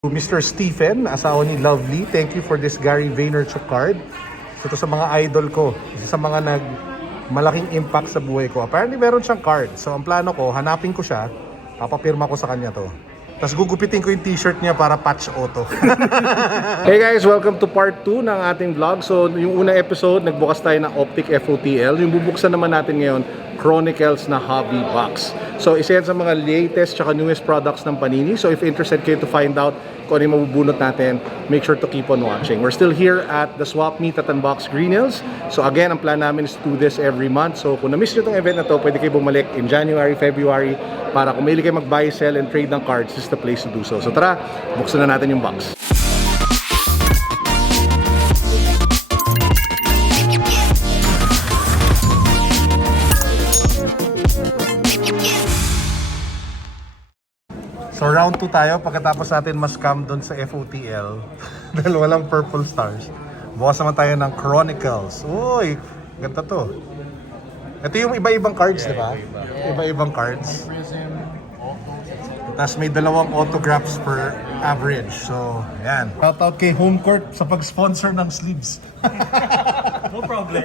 Mr. Stephen, asawa ni Lovely, thank you for this Gary Vaynerchuk card. Ito sa mga idol ko, isa sa mga malaking impact sa buhay ko. Apparently meron siyang card. So ang plano ko, hanapin ko siya, papapirma ko sa kanya to. Tapos gugupitin ko yung t-shirt niya para patch auto. Hey guys, welcome to part 2 ng ating vlog. So yung unang episode, nagbukas tayo ng Optic FOTL. Yung bubuksan naman natin ngayon, Chronicles na hobby box. So isa yan sa mga latest tsaka newest products ng Panini. So if interested kayo to find out kung ano yung mabubunot natin, make sure to keep on watching. We're still here at the Swap Meet at Unbox Green Hills. So again, ang plan namin is to do this every month. So kung na-miss nyo itong event na to, pwede kayo bumalik in January, February para kung mahilig kayo mag-buy, sell, and trade ng cards, this is the place to do so. So tara, buksan na natin yung box. So round 2 tayo pagkatapos natin mas-scam doon sa FOTL dahil walang purple stars. Bukas naman tayo ng Chronicles. Uy, ganda to. Ito yung iba-ibang cards, di ba? Iba-ibang cards. Tapos may dalawang autographs per average. So, yan. Shoutout kay Home Court sa pag-sponsor ng sleeves. No problem.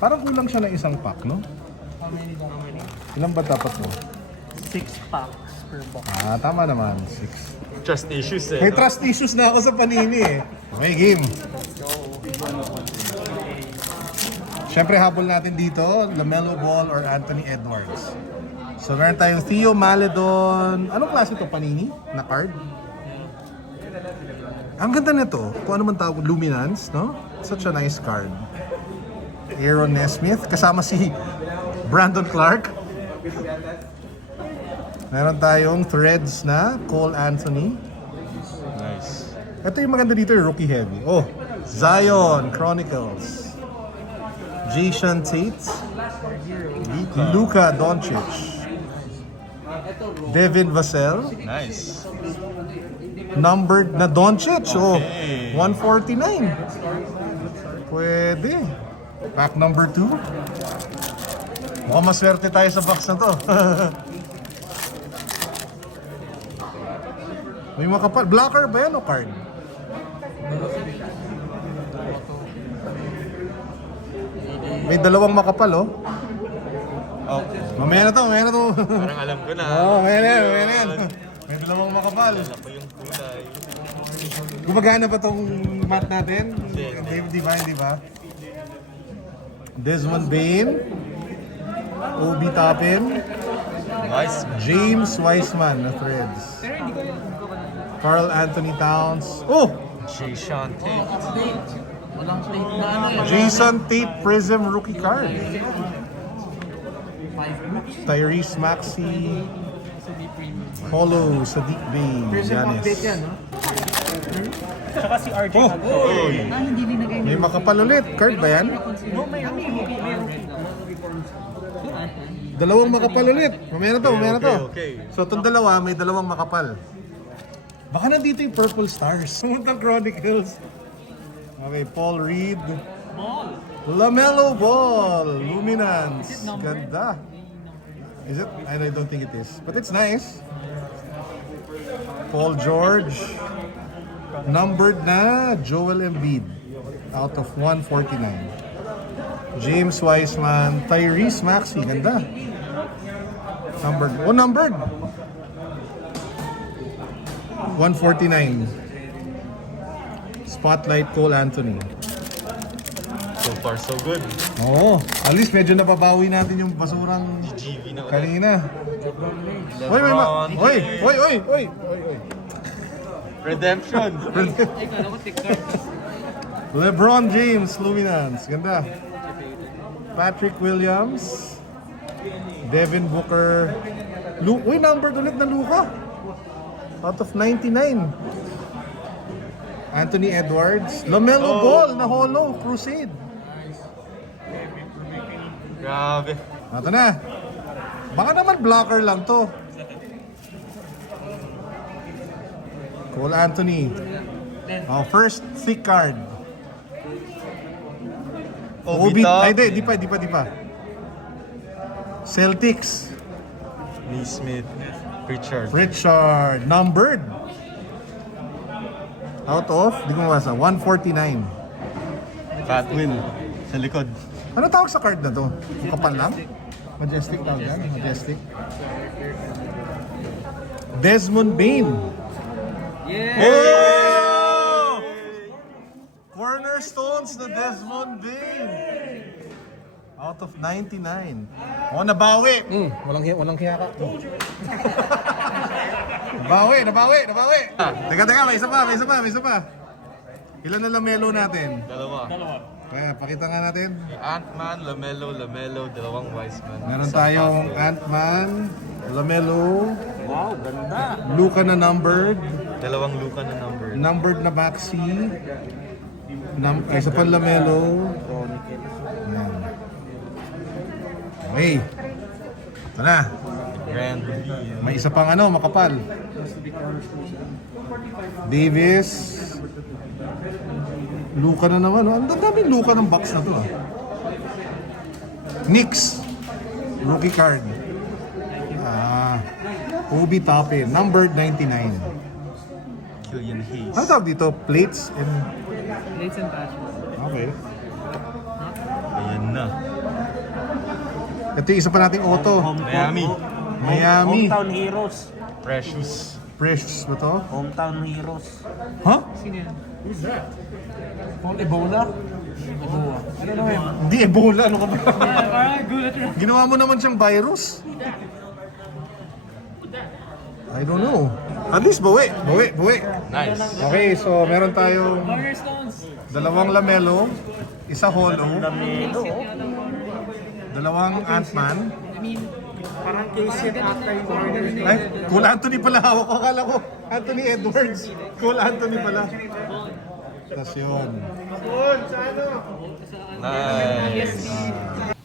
Parang kulang siya ng isang pack, no? How many? Ilan ba dapat mo? 6 packs per box. Ah, tama naman. 6. Trust issues eh. May trust issues na ako sa Panini eh. May game. Siyempre habol natin dito, LaMelo Ball or Anthony Edwards. So meron tayong Theo Maledon. Anong klase ito? Panini na card? Ang ganda nito. Kung ano man tawag, Luminance, no? Such a nice card. Aaron Nesmith. Kasama si Brandon Clark. Meron tayong threads na Cole Anthony. Nice. Ito yung maganda dito, yung rookie heavy. Oh, Zion, Chronicles. Jason Tate. Luka Doncic. Devin Vassell. Nice. Numbered na Doncic. Oh, Okay. 149. Pwede. Pack number 2. Mukhang maswerte tayo sa box na to. May makapal. Blocker ba yan o card? May dalawang makapal oh. Oh, Mamaya na to. parang alam ko na. Mamaya na yan. May dalawang makapal. Alam ko yung kulay. Gumagana ba tong mat natin? Hindi. Hindi ba? Desmond Bain. Obi Toppin. Nice. James Wiseman na threads. Carl Anthony Towns. Oh! Jason Tate. Walang plate na ano eh. Jason Tate Prism rookie card. 5 books. Tyrese Maxey. Holo Sadiq Bey. Giannis. no? Tsaka si RJ. Oh! Hindi linagay May makapal ulit. Card ba yan? No, may rookie. Dalawang makapal ulit. Mamaya na to. Okay. So itong dalawa, may dalawang makapal. Baka nandito yung Purple Stars. Sumunod Chronicles. Okay, Paul Reed. LaMelo Ball. Luminance. Ganda. Is it? I don't think it is. But it's nice. Paul George. Numbered na Joel Embiid. Out of 149. James Wiseman. Tyrese Maxey. Ganda. Numbered. Oh, numbered. 149. Spotlight Cole Anthony. So far so good. Oo. At least medyo napabawi natin yung basurang GV na ulit. kanina. LeBron. Oy. Redemption. LeBron James, Luminance. Ganda. Patrick Williams. Devin Booker. Uy, numbered ulit na Luka. Out of 99. Anthony Edwards. LaMelo Ball na holo. Crusade. Grabe. Ito na. Baka naman blocker lang to. Cole Anthony. Oh, first thick card. Obi Ay, di pa. Celtics. Lee Smith. Richard. Richard. Numbered. Out of, di ko mabasa, 149. Fat win. Sa likod. Ano tawag sa card na to? Ang kapal lang? Majestic tawag yan? Majestic. Desmond Bain. Oh! Cornerstones na Desmond Bain. Out of 99. Oh, nabawi. Walang hiya ka. Nabawi. Teka, may isa pa. Ilan na LaMelo natin? Dalawa. Kaya, pakita nga natin. Ant-Man, LaMelo, dalawang Wiseman. Meron tayong Ant-Man, LaMelo, Wow, ganda. Luka na numbered, Dalawang Luka na number. numbered na Maxi, isa pa LaMelo. Ayan. Okay. Ito na. Grand reveal. May isa pang makapal. Davis. Luka na naman. Ang daming Luka ng box na to. Knicks. Rookie card. Obi Toppin. Numbered 99. Killian Hayes. Ano tawag dito? Plates and... Plates and passions. Okay. Ayan na. Ito yung isa pa nating auto. Miami. Hometown Heroes. Precious. Precious ba to? Hometown Heroes. Huh? Sino yan? Who's that? Paul Ebola? Ebola. Ano na yun? Hindi Ebola. Ano ka ba? Parang gulat rin. Ginawa mo naman siyang virus. I don't know. At least bawi. Nice. Okay, so meron tayong Cornerstones. dalawang LaMelo, isa Holo, Lamelo. dalawang Ant-Man. I mean, parang case yun after yung Cornerstones. Ay, Cole Anthony pala hawak ko. Akala ko Anthony Edwards. Cole Anthony pala. Tapos yun. Nice.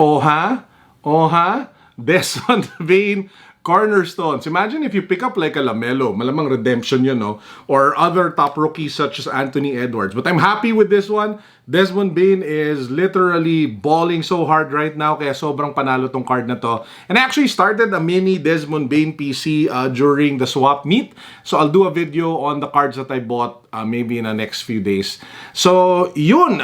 Oha, Desmond Bain, Cornerstones. Imagine if you pick up like a LaMelo, malamang redemption yun, no? Or other top rookies such as Anthony Edwards. But I'm happy with this one. Desmond Bain is literally balling so hard right now, kaya sobrang panalo tong card na to. And I actually started a mini Desmond Bain PC during the swap meet. So I'll do a video on the cards that I bought maybe in the next few days. So yun,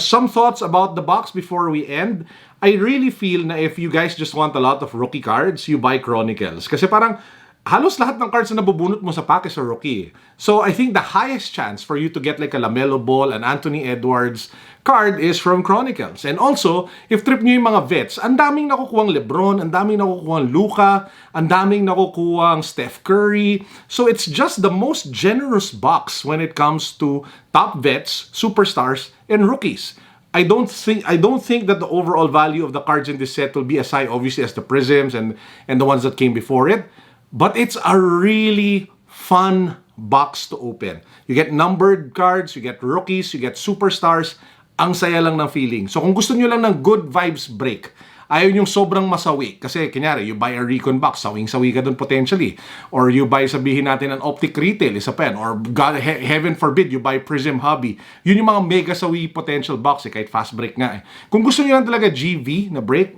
some thoughts about the box before we end. I really feel na if you guys just want a lot of rookie cards, you buy Chronicles. Kasi parang halos lahat ng cards na nabubunot mo sa pack is a rookie. So I think the highest chance for you to get like a LaMelo Ball and Anthony Edwards card is from Chronicles. And also, if trip nyo yung mga vets, ang daming nakukuhang LeBron, ang daming nakukuhang Luka, ang daming nakukuhang Steph Curry. So it's just the most generous box when it comes to top vets, superstars, and rookies. I don't think that the overall value of the cards in this set will be as high, obviously, as the Prisms and the ones that came before it. But it's a really fun box to open. You get numbered cards, you get rookies, you get superstars. Ang saya lang ng feeling. So kung gusto nyo lang ng good vibes break, ayaw yung sobrang masawi. Kasi, kunyari, you buy a Recon box, sawing-sawi ka dun potentially. Or you buy, sabihin natin, an Optic Retail, isa pa yan. Or, God, heaven forbid, you buy Prism Hobby. Yun yung mga mega sawi potential box, kahit fast break nga. Kung gusto nyo lang talaga GV na break,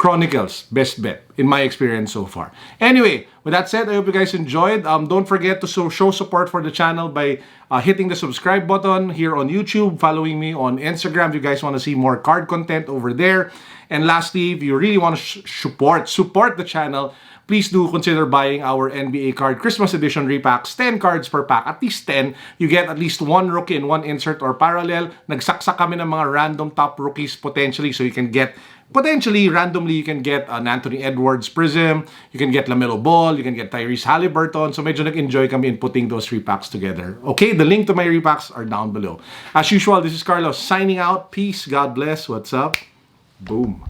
Chronicles, best bet, in my experience so far. Anyway, with that said, I hope you guys enjoyed. Don't forget to show support for the channel by hitting the subscribe button here on YouTube, following me on Instagram if you guys want to see more card content over there. And lastly, if you really want to support the channel, please do consider buying our NBA card Christmas edition repacks, 10 cards per pack. At least 10, you get at least one rookie and one insert or parallel. Nagsaksak kami ng mga random top rookies potentially, so you can get, potentially, randomly, you can get an Anthony Edwards Prism, you can get LaMelo Ball, you can get Tyrese Halliburton. So medyo nag-enjoy kami in putting those repacks together. Okay, the link to my repacks are down below. As usual, this is Carlo signing out. Peace, God bless, what's up? Boom.